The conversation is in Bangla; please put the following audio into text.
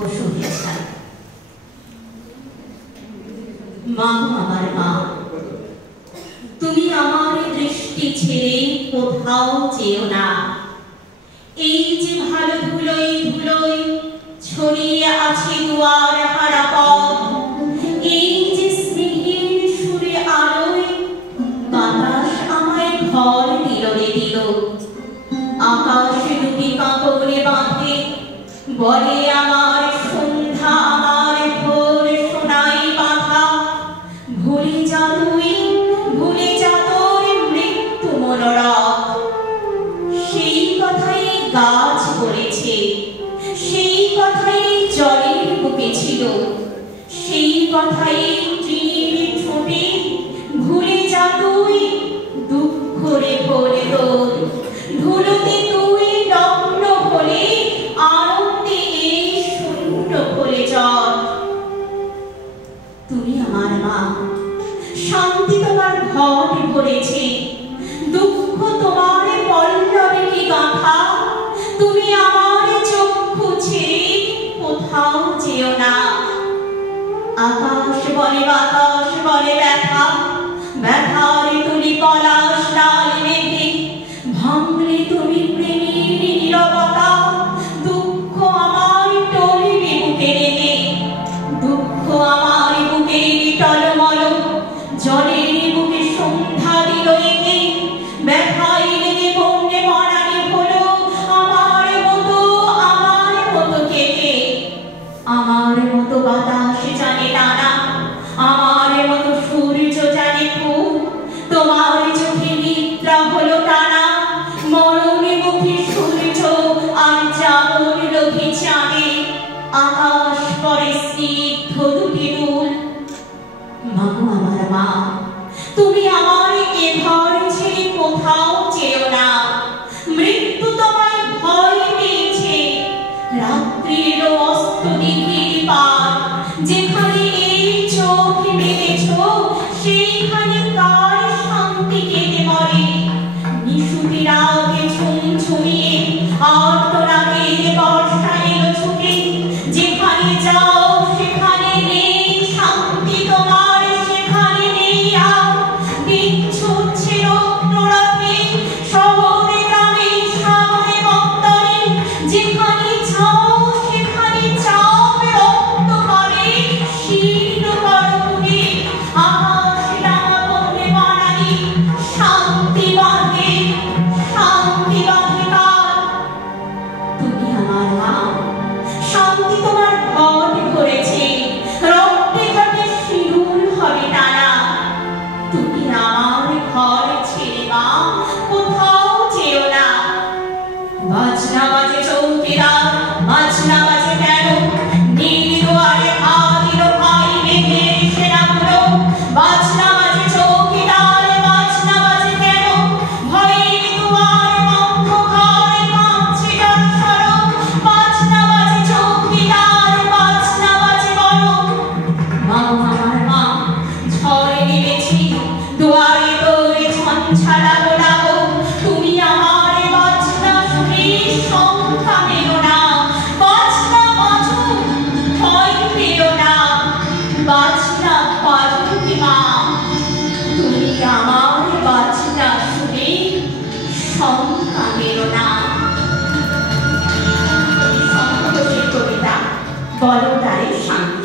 ও শুভেচ্ছা। মা আমার মা, তুমি আমার দৃষ্টি ছেড়ে কোথাও যেও না। এই যে ভালো ধুলোই ধুলোই ছড়িয়ে আছে দুয়ার হারা পথ, এই যে স্নেহের সুরে আলোয় বাতাস আমায় ঘর দিল রে দিল। আকাশ দুটি কাপড়ে বাঁধে বলে আমার সন্ধ্যা আমার ভোর সোনাই বাঁধা। ভুলে যা তুই, ভুলে যা তোর মৃত্যু মনোরথ। সেই কথাই গাছ বলেছে, সেই কথাই জলের বুকে ছিল, সেই কথাই তৃণের ঠোঁটে। ভুলে যা তুই, দুঃখ রে ভোলে তোর। ধুলোতে তুই নগ্ন হলে, আনন্দে এই শূন্য ভোলে জল। তুমি আমার মা, শান্তি তোমার ঘট ভরেছে, দুঃখ তোমার পল্লবে কি গাঁথা। তুমি আমার চক্ষু ছেড়ে কোথাও যেও না। আকাশ বলে বাতাস বলে ব্যথা, ব্যথার তুলি পলাশ লাল মেঘে। ভাঙলে তুমি প্রেমের নীরবতা, দুঃখ আমার টলবে বুকে রেগে। দুঃখ আমার বুকের টলমল, জলের বুকে সন্ধ্যা দিল একে। ব্যথায় লেগে বন্যে মরানি হলো আমার মতো কেটে। আমার মতো বাতাস জানে টানা, আমার মতো সূর্য জানে খুব। তোমার চোখে নিদ্রা হলো টানা, মরণে মুখে সূর্য আর জাগর লোভে চাঁদে। আকাশ পরে স্নিগ্ধ দুটি ফুল। মাগো আমার মা, তুমি আমার এ ঘর ছেড়ে কোথাও যেও না। মৃত্যু তোমায় ভয় পেয়েছে, রাত্রির অস্ত দিঘির পার। যেখানে এই চোখ মেলেছ, সেইখানে কার শান্তি কেঁদে মরে। নিশুতি রাগে ঝুমঝুমিয়ে আর্তনাদের বর্ষা এলো ছুটে। যেখানে যাও সেখানে নেই শান্তি তোমার, সেখানে নেই আর। দিন ছুটছে রৌদ্ররাতে শহরে গ্রামে সাগরে বন্দরে। যেখানে যাও সেখানে চাপ রক্ত করে, শীর্ণ করপুরে আকাশ ডানা বনে বানানি। শান্তি বাঁধে, শান্তি বাঁধে কার? তুমি আমার মা, শান্তি তোমার ঘট ভরেছে, রক্তে ঘটে সিঁদুর হবে টানা। তুমি আমার ঘর ছেড়ে মা কোথাও যেও না। বাজনা বাজে চৌকিদার, বাজনা বাজে কেন? নীল দুয়ারে পা দিল ভাই মেঘে সেনাগুলো। বাজনা বাজে চৌকিদার, বাজনা বাজে কেন? ভয়ের দুয়ার বন্ধ ঘরে কাঁপছে জনসরো। বাজনা বাজে চৌকিদার, বাজনা বাজে বড়। মা আমার মা, ঝড় নেমেছে দুয়ারে তোরে ঝঞ্ঝালা গোলাবো। তুমি আমার বাজনা শুনে সংখ্যা মেলো না। বাজনা বাজো, ভয় পেও না। বাজনা বাজো কি মা, তুমি আমার বাজনা শুনে সংখ্যা মেলো না। সন্তোষের কবিতা বলো তারে শান্তি।